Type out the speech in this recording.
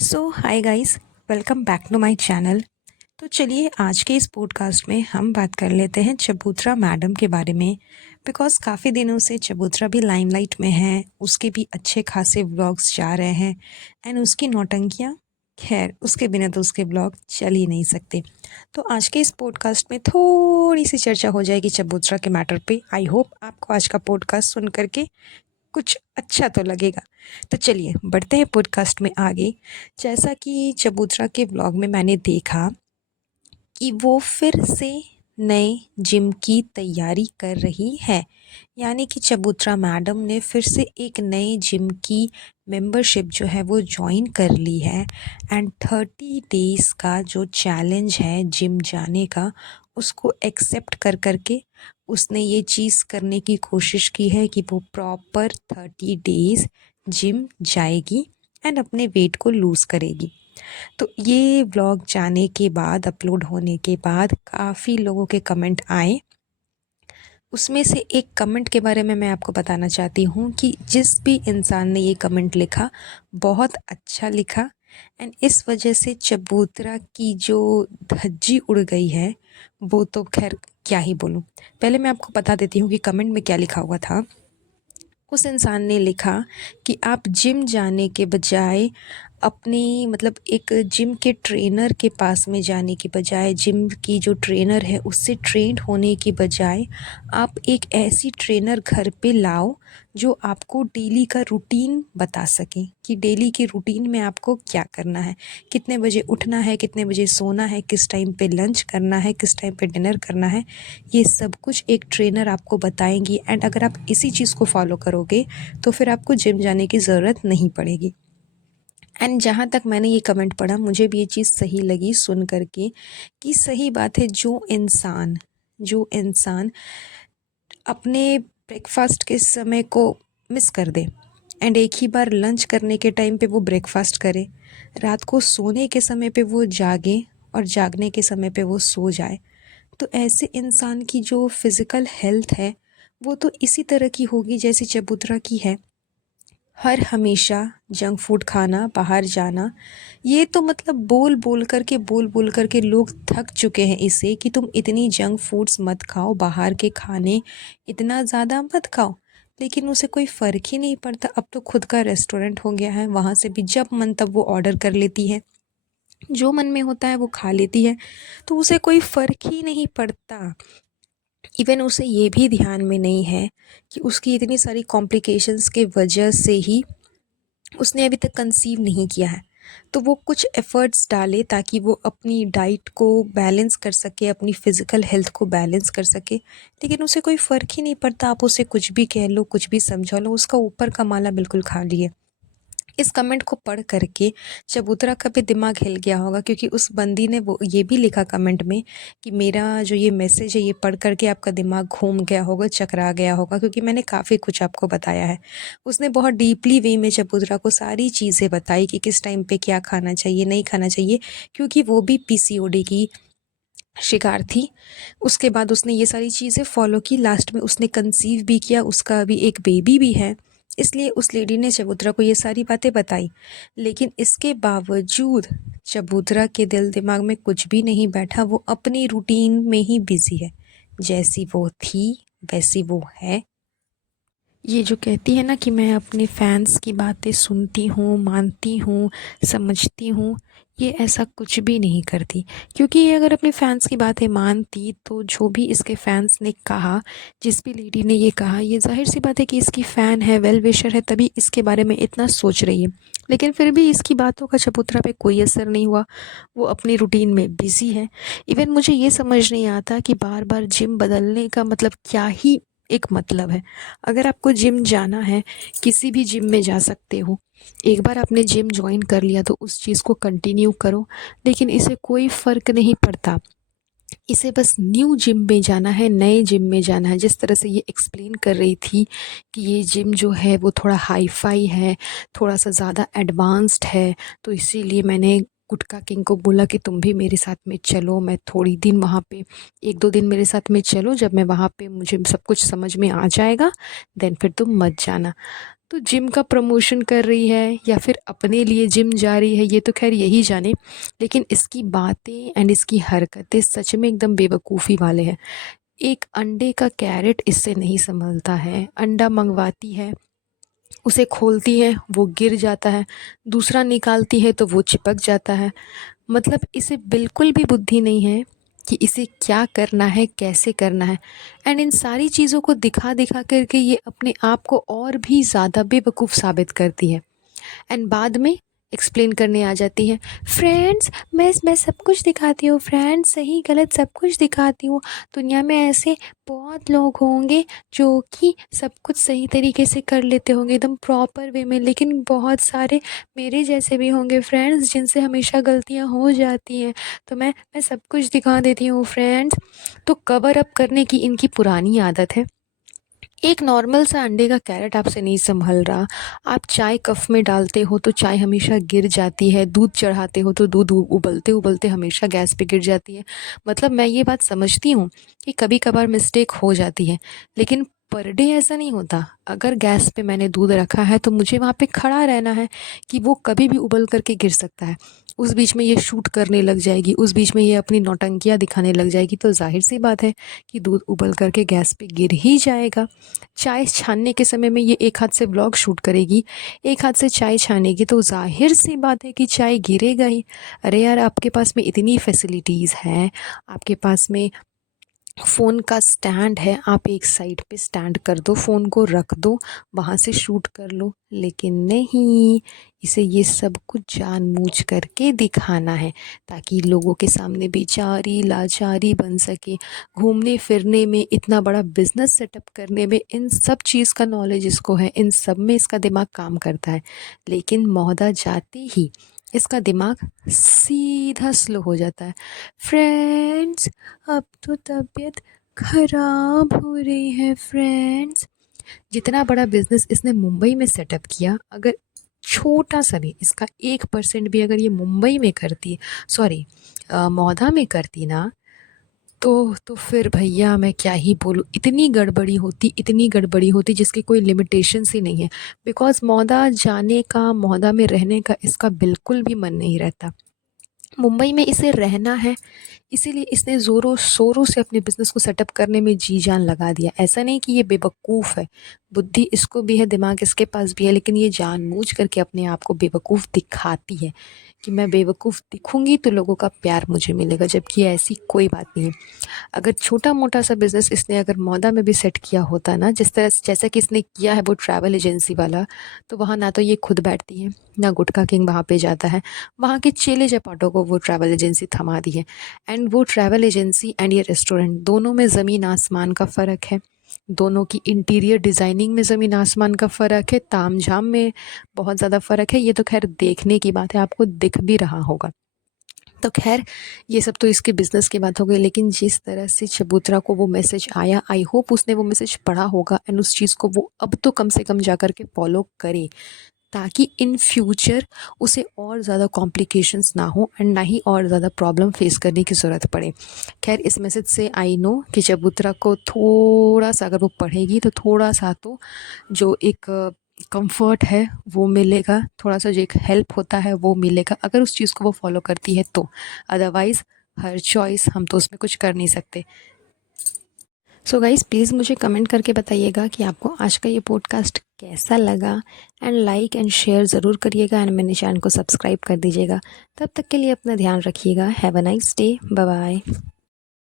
So hi guys, welcome back to my channel. तो चलिए आज के इस पॉडकास्ट में हम बात कर लेते हैं चबूतरा मैडम के बारे में। बिकॉज़ काफ़ी दिनों से चबूतरा भी लाइमलाइट में है, उसके भी अच्छे खासे व्लॉग्स जा रहे हैं एंड उसकी नौटंकियाँ, खैर उसके बिना तो उसके ब्लॉग चल ही नहीं सकते। तो आज के इस पॉडकास्ट में थोड़ी सी चर्चा हो जाएगी चबूतरा के मैटर पे। आई होप आपको आज का पॉडकास्ट सुन करके कुछ अच्छा तो लगेगा। तो चलिए बढ़ते हैं पॉडकास्ट में आगे। जैसा कि चबूतरा के व्लॉग में मैंने देखा कि वो फिर से नए जिम की तैयारी कर रही है। यानी कि चबूतरा मैडम ने फिर से एक नए जिम की मेंबरशिप जो है वो जॉइन कर ली है एंड 30 डेज़ का जो चैलेंज है जिम जाने का, उसको एक्सेप्ट कर करके उसने ये चीज़ करने की कोशिश की है कि वो प्रॉपर 30 डेज़ जिम जाएगी एंड अपने वेट को लूज़ करेगी। तो ये व्लॉग जाने के बाद, अपलोड होने के बाद काफ़ी लोगों के कमेंट आए। उसमें से एक कमेंट के बारे में मैं आपको बताना चाहती हूँ कि जिस भी इंसान ने ये कमेंट लिखा, बहुत अच्छा लिखा एंड इस वजह से चबूतरा की जो धज्जी उड़ गई है, वो तो खैर क्या ही बोलूँ। पहले मैं आपको बता देती हूँ कि कमेंट में क्या लिखा हुआ था। उस इंसान ने लिखा कि आप जिम जाने के बजाय अपनी मतलब एक जिम के ट्रेनर के पास में जाने के बजाय, जिम की जो ट्रेनर है उससे ट्रेंड होने की बजाय आप एक ऐसी ट्रेनर घर पे लाओ जो आपको डेली का रूटीन बता सके कि डेली के रूटीन में आपको क्या करना है, कितने बजे उठना है, कितने बजे सोना है, किस टाइम पे लंच करना है, किस टाइम पे डिनर करना है। ये सब कुछ एक ट्रेनर आपको बताएंगी एंड अगर आप इसी चीज़ को फॉलो करोगे तो फिर आपको जिम जाने की ज़रूरत नहीं पड़ेगी। एंड जहाँ तक मैंने ये कमेंट पढ़ा, मुझे भी ये चीज़ सही लगी सुन करके कि सही बात है। जो इंसान अपने ब्रेकफास्ट के समय को मिस कर दे एंड एक ही बार लंच करने के टाइम पे वो ब्रेकफास्ट करे, रात को सोने के समय पे वो जागे और जागने के समय पे वो सो जाए, तो ऐसे इंसान की जो फिज़िकल हेल्थ है वो तो इसी तरह की होगी जैसी चबूतरा की है। हर हमेशा जंक फूड खाना, बाहर जाना, ये तो मतलब बोल बोल करके लोग थक चुके हैं इससे कि तुम इतनी जंक फूड्स मत खाओ, बाहर के खाने इतना ज़्यादा मत खाओ। लेकिन उसे कोई फ़र्क ही नहीं पड़ता। अब तो खुद का रेस्टोरेंट हो गया है, वहाँ से भी जब मन तब वो ऑर्डर कर लेती है, जो मन में होता है वो खा लेती है, तो उसे कोई फ़र्क ही नहीं पड़ता। इवन उसे ये भी ध्यान में नहीं है कि उसकी इतनी सारी कॉम्प्लिकेशंस के वजह से ही उसने अभी तक कंसीव नहीं किया है। तो वो कुछ एफ़र्ट्स डाले ताकि वो अपनी डाइट को बैलेंस कर सके, अपनी फ़िज़िकल हेल्थ को बैलेंस कर सके। लेकिन उसे कोई फ़र्क ही नहीं पड़ता, आप उसे कुछ भी कह लो, कुछ भी समझा लो, उसका ऊपर का माला बिल्कुल खाली है। इस कमेंट को पढ़ करके चबूतरा का भी दिमाग हिल गया होगा, क्योंकि उस बंदी ने वो ये भी लिखा कमेंट में कि मेरा जो ये मैसेज है ये पढ़ करके आपका दिमाग घूम गया होगा, चकरा गया होगा, क्योंकि मैंने काफ़ी कुछ आपको बताया है। उसने बहुत डीपली वे में चबूतरा को सारी चीज़ें बताई कि किस टाइम पे क्या खाना चाहिए, नहीं खाना चाहिए, क्योंकि वो भी पीसीओडी की शिकार थी। उसके बाद उसने ये सारी चीज़ें फ़ॉलो की, लास्ट में उसने कंसीव भी किया, उसका अभी एक बेबी भी है। इसलिए उस लेडी ने चबूतरा को ये सारी बातें बताई। लेकिन इसके बावजूद चबूतरा के दिल दिमाग में कुछ भी नहीं बैठा, वो अपनी रूटीन में ही बिज़ी है। जैसी वो थी वैसी वो है। ये जो कहती है ना कि मैं अपने फैंस की बातें सुनती हूँ, मानती हूँ, समझती हूँ, ये ऐसा कुछ भी नहीं करती। क्योंकि ये अगर अपने फैंस की बातें मानती तो जो भी इसके फैंस ने कहा, जिस भी लेडी ने ये कहा, ये ज़ाहिर सी बात है कि इसकी फ़ैन है, वेल विशर है, तभी इसके बारे में इतना सोच रही है। लेकिन फिर भी इसकी बातों का चबूतरा पे कोई असर नहीं हुआ। वो अपनी रूटीन में बिज़ी है। इवन मुझे ये समझ नहीं आता कि बार-बार जिम बदलने का मतलब क्या ही एक मतलब है। अगर आपको जिम जाना है, किसी भी जिम में जा सकते हो। एक बार आपने जिम जॉइन कर लिया तो उस चीज़ को कंटिन्यू करो। लेकिन इसे कोई फ़र्क नहीं पड़ता। इसे बस न्यू जिम में जाना है, नए जिम में जाना है। जिस तरह से ये एक्सप्लेन कर रही थी कि ये जिम जो है वो थोड़ा हाई-फ़ाई है, थोड़ा-सा ज़्यादा एडवांस्ड है, तो इसीलिए मैंने गुटका किंग को बोला कि तुम भी मेरे साथ में चलो, मैं थोड़ी दिन वहाँ पे 1-2 दिन मेरे साथ में चलो, जब मैं वहाँ पे मुझे सब कुछ समझ में आ जाएगा, देन फिर तुम मत जाना। तो जिम का प्रमोशन कर रही है या फिर अपने लिए जिम जा रही है, ये तो खैर यही जाने, लेकिन इसकी बातें एंड इसकी हरकतें सच में एकदम बेवकूफ़ी वाले हैं। एक अंडे का कैरेट इससे नहीं संभलता है। अंडा मंगवाती है, उसे खोलती है, वो गिर जाता है, दूसरा निकालती है तो वो चिपक जाता है। मतलब इसे बिल्कुल भी बुद्धि नहीं है कि इसे क्या करना है, कैसे करना है। एंड इन सारी चीज़ों को दिखा दिखा करके ये अपने आप को और भी ज़्यादा बेवकूफ़ साबित करती है। एंड बाद में एक्सप्लेन करने आ जाती है, फ्रेंड्स मैं सब कुछ दिखाती हूँ, फ्रेंड्स सही गलत सब कुछ दिखाती हूँ। दुनिया में ऐसे बहुत लोग होंगे जो कि सब कुछ सही तरीके से कर लेते होंगे एकदम प्रॉपर वे में, लेकिन बहुत सारे मेरे जैसे भी होंगे फ्रेंड्स जिनसे हमेशा गलतियाँ हो जाती हैं। तो मैं सब कुछ दिखा देती हूँ फ्रेंड्स। तो कवर अप करने की इनकी पुरानी आदत है। एक नॉर्मल सा अंडे का कैरेट आपसे नहीं संभल रहा। आप चाय कप में डालते हो तो चाय हमेशा गिर जाती है, दूध चढ़ाते हो तो दूध उबलते उबलते हमेशा गैस पे गिर जाती है। मतलब मैं ये बात समझती हूँ कि कभी कभार मिस्टेक हो जाती है, लेकिन पर डे ऐसा नहीं होता। अगर गैस पे मैंने दूध रखा है तो मुझे वहाँ पे खड़ा रहना है कि वो कभी भी उबल करके गिर सकता है। उस बीच में ये शूट करने लग जाएगी, उस बीच में ये अपनी नौटंकियाँ दिखाने लग जाएगी, तो जाहिर सी बात है कि दूध उबल करके गैस पे गिर ही जाएगा। चाय छानने के समय में ये एक हाथ से व्लॉग शूट करेगी, एक हाथ से चाय छानेगी, तो जाहिर सी बात है कि चाय गिरेगा ही। अरे यार, आपके पास में इतनी फैसिलिटीज़ हैं, आपके पास में फ़ोन का स्टैंड है, आप एक साइड पे स्टैंड कर दो, फ़ोन को रख दो, वहाँ से शूट कर लो। लेकिन नहीं, इसे ये सब कुछ जानबूझ करके दिखाना है ताकि लोगों के सामने बेचारी लाचारी बन सके। घूमने फिरने में, इतना बड़ा बिजनेस सेटअप करने में, इन सब चीज़ का नॉलेज इसको है, इन सब में इसका दिमाग काम करता है। लेकिन मौदा जाते ही इसका दिमाग सीधा स्लो हो जाता है। फ्रेंड्स, अब तो तबीयत खराब हो रही है फ्रेंड्स। जितना बड़ा बिजनेस इसने मुंबई में सेटअप किया, अगर छोटा सा भी इसका 1% भी अगर ये मुंबई में करती, सॉरी मौधा में करती ना, तो फिर भैया मैं क्या ही बोलूँ, इतनी गड़बड़ी होती, इतनी गड़बड़ी होती जिसकी कोई लिमिटेशंस ही नहीं है। बिकॉज़ मौधा जाने का, मौधा में रहने का इसका बिल्कुल भी मन नहीं रहता। मुंबई में इसे रहना है, इसीलिए इसने ज़ोरों शोरों से अपने बिज़नेस को सेटअप करने में जी जान लगा दिया। ऐसा नहीं कि ये बेवकूफ़ है, बुद्धि इसको भी है, दिमाग इसके पास भी है, लेकिन ये जानबूझ करके अपने आप को बेवकूफ़ दिखाती है कि मैं बेवकूफ़ दिखूँगी तो लोगों का प्यार मुझे मिलेगा, जबकि ऐसी कोई बात नहीं है। अगर छोटा-मोटा सा बिज़नेस इसने अगर मौदा में भी सेट किया होता ना, जिस तरह से जैसा कि इसने किया है वो ट्रैवल एजेंसी वाला, तो वहाँ ना तो ये खुद बैठती है, ना गुटखा किंग वहाँ पे जाता है। वहाँ के चेले-चपाटों को वो ट्रैवल एजेंसी थमा दी है। एंड वो ट्रैवल एजेंसी एंड ये रेस्टोरेंट, दोनों में ज़मीन आसमान का फ़र्क है। दोनों की इंटीरियर डिज़ाइनिंग में ज़मीन आसमान का फ़र्क है, तामझाम में बहुत ज़्यादा फ़र्क है। ये तो ख़ैर देखने की बात है, आपको दिख भी रहा होगा। तो ख़ैर, ये सब तो इसके बिज़नेस की बात हो गई, लेकिन जिस तरह से चबूतरा को वो मैसेज आया, आई होप उसने वो मैसेज पढ़ा होगा एंड उस चीज़ को वो अब तो कम से कम जा कर के फ़ॉलो करे, ताकि इन फ्यूचर उसे और ज़्यादा कॉम्प्लिकेशंस ना हो एंड ना ही और ज़्यादा प्रॉब्लम फेस करने की ज़रूरत पड़े। खैर, इस मैसेज से आई नो कि चबूतरा को थोड़ा-सा अगर वो पढ़ेगी तो थोड़ा-सा तो जो एक कंफर्ट है वो मिलेगा, थोड़ा-सा जो एक हेल्प होता है वो मिलेगा, अगर उस चीज़ को वो फॉलो करती है तो। अदरवाइज़ हर चॉइस हम तो उसमें कुछ कर नहीं सकते। सो गाइज़, प्लीज़ मुझे कमेंट करके बताइएगा कि आपको आज का ये पॉडकास्ट कैसा लगा, एंड लाइक एंड शेयर ज़रूर करिएगा एंड मेरे चैनल को सब्सक्राइब कर दीजिएगा। तब तक के लिए अपना ध्यान रखिएगा। Have a nice day. Bye bye.